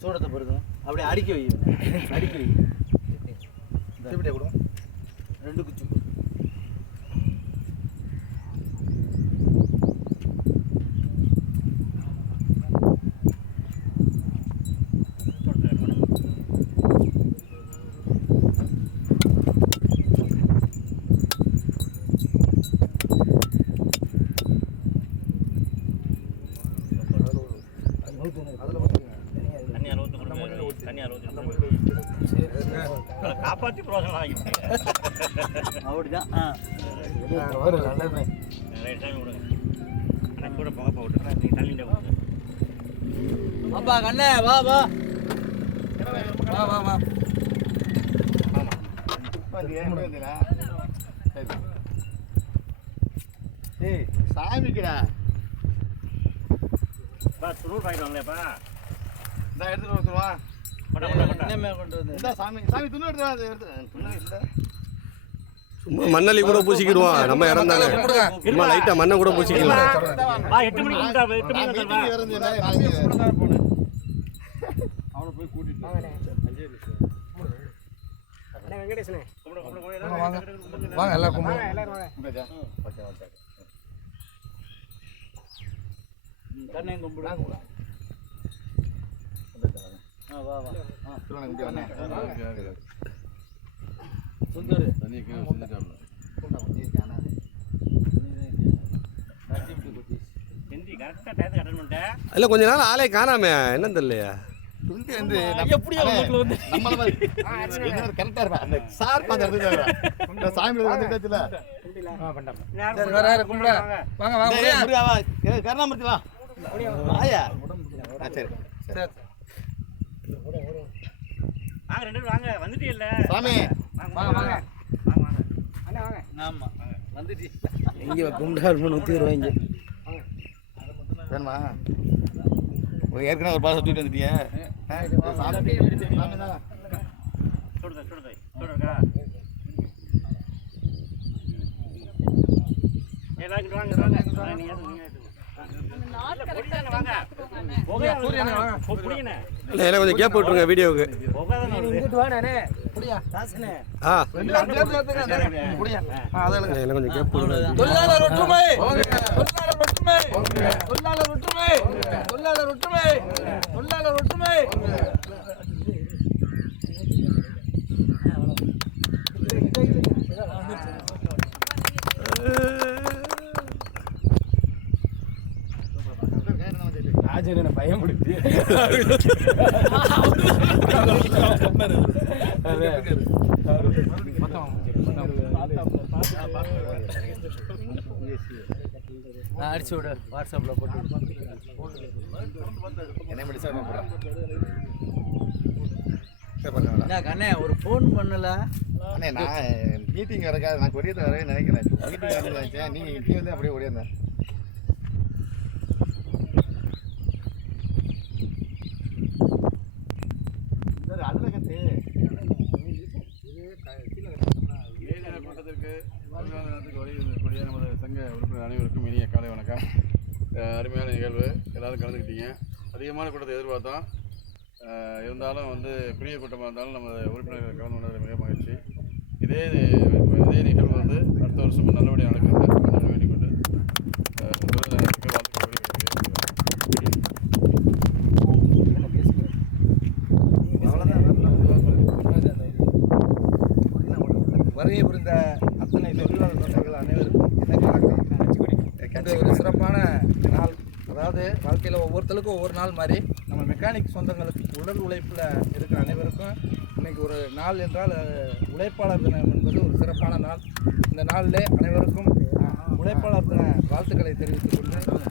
சூடத்தை பொறுக்கும் அப்படியே அடிக்க வை அடிக்க வை இப்படியே கொடுங்க 2 குச்சி காப்பாற்றி பிரோஜனம் ஆகிட்டு அப்படிதான் ரைட்டாக விடுங்க எனக்கு கூட போக விட்டுறேன் நீங்கள் தள்ளிட்டு விடுங்க அப்பா கண்ணே வா வா வா வா வா ஏய் சாமிக்குடா பா துணூர் பாய்ட்டு வாங்களேப்பா இந்த எடுத்துட்டு வந்துருவா என்னமே கொண்டு வந்து இந்த சாமி சாமி துணி எடுத்து துணி இல்லை சும்மா மண்ணலி கூட பூசிக்கிடுவான் நம்ம இறந்தானே சும்மா லைட்டா மண்ணை கூட பூசிக்கலாம் வா 8 மணிக்கு கூட்டா 8 மணிக்கு வா அவனை போய் கூட்டிட்டு வெங்கடேசனே வாங்க எல்லாரும் கண்ணே கும்பிடு வா வா சுந்தர் ஹிந்தி கரெக்டாக டயத்துக்கு அட்டன் பண்ணிட்டேன் இல்ல கொஞ்ச நாள் ஆளே காணாமே என்ன தெரியலையா எப்படி வீட்டில் வந்து கரெக்டா இருப்பா அந்த சார் அந்த இடத்துல சாமி வந்துட்டதுல கருணாமூர்த்தி வா ஆயா சரி சரி வாங்க 2 பேரும் வாங்க வந்துட்டே இல்லை சாமி வாங்க வாங்க வாங்க வாங்க அண்ணா வாங்க ஆமா வந்துட்டு இங்க கும்பிடாரு பண்ண ஊத்தி வருவாங்க வேணுமா ஏற்கனவே ஒரு பாடம் சுத்திட்டு வந்துட்டியே சாமி சாமி தான் சொல்றா எல்லாரும் வாங்க வாங்க நீங்க இல்ல கொஞ்சம் கேப் விட்டுருங்க வீடியோவுக்கு கொஞ்சம் கேப் விட்டுருங்க தொழிலாளர் ஒற்றுமை தொழிலாளர் ஒற்றுமை தொழிலாளர் ஒற்றுமை தொழிலாளர் ஒற்றுமை ராஜன் பயன்படுத்தி நான் அடிச்சு விட வாட்ஸ்அப்ல போட்டு என்ன கண்ணே ஒரு ஃபோன் பண்ணல அண்ணே நான் மீட்டிங் வரக்காது நான் கொடியத்தை வரவே நினைக்கிறேன் மீட்டிங் வந்து நீ வந்து அப்படியே ஓடியிருந்தேன் கூட்டத்திற்கு வரக்கூடிய நமது சங்க உறுப்பினர் அனைவருக்கும் இனிய காலை வணக்கம். அருமையான நிகழ்வு, எல்லாரும் கலந்துக்கிட்டீங்க. அதிகமான கூட்டத்தை எதிர்பார்த்தோம். இருந்தாலும் வந்து குறுகிய கூட்டமாக இருந்தாலும் நமது உறுப்பினர்கள் கலந்து கொண்டது மிக மகிழ்ச்சி. இதே நிகழ்வு வந்து அடுத்த வருஷமும் நல்லபடியாக நடக்கிறது வேண்டிக்கொண்டு வருகை புரிந்த அத்தனை தொழிலாளர் நண்பர்கள் அனைவருக்கும் இந்த ஒரு சிறப்பான நாள். அதாவது வாழ்க்கையில் ஒவ்வொருத்தருக்கும் ஒவ்வொரு நாள் மாதிரி நம்ம மெக்கானிக் சொந்தங்களுக்கு உடல் உழைப்பில் இருக்கிற அனைவருக்கும் இன்றைக்கி ஒரு நாள் என்றால் உழைப்பாளர் தினம் என்பது ஒரு சிறப்பான நாள். இந்த நாளில் அனைவருக்கும் உழைப்பாளர் தின வாழ்த்துக்களை தெரிவித்துக் கொண்டு